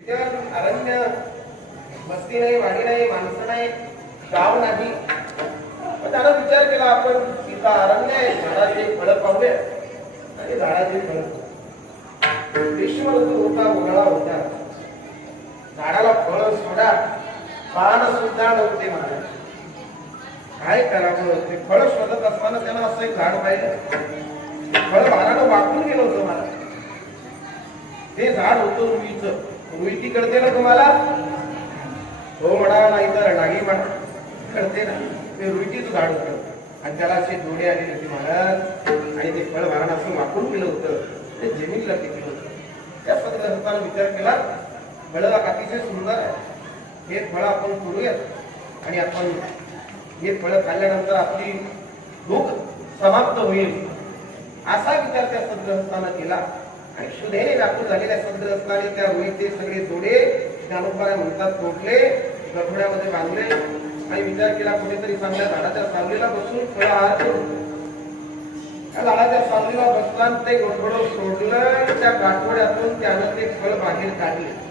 अरण्य वस्ती नाही वाडी नाही माणसं नाही गाव नाही. पण त्यानं विचार केला आपण सीता अरण्य आहे झाडाचे फळ पाहूया. आणि झाडाचे फळ ग्रीष्म ऋतू होता उन्हाळा होता. झाडाला फळ सोडा पान सुद्धा नव्हते महाराज काय करावं? ते फळ शोधत असताना त्यानं असं एक झाड पाहिलं. फळ वारानं वाकून गेलं होतं मला. ते झाड होतं रुईचं. रुई कळते ना तुम्हाला? हो म्हणा नाही तर नाही म्हणा. कळते ना. ते रुईटीच झाड होतं. आणि त्याला असे डोळे आले होते महाराज. आणि ते फळ वारानं असं वापरून गेलं होतं. ते जमिनीला टिकलं होतं. त्या पद्धतीने विचार केला फळ अतिशय सुंदर आहे हे फळ आपण करूयात आणि आपण हे फळ खाल्ल्यानंतर आपली भूक समाप्त होईल. असा विचार त्या सद्ग्रहस्थानं केला. आणि शुद्धेने व्यापून झालेल्या समुद्र असणारे त्या रोहिते सगळे जोडे ज्ञानोबाला म्हणतात तोडले गठोड्यामध्ये बांधले. आणि विचार केला कुठेतरी चांगल्या झाडाच्या सावलीला बसून फळ आहार करू त्या झाडाच्या सावलीला बसला ते गोठोडं सोडलं त्या गाठोड्यातून त्यानं ते फळ बाहेर काढले.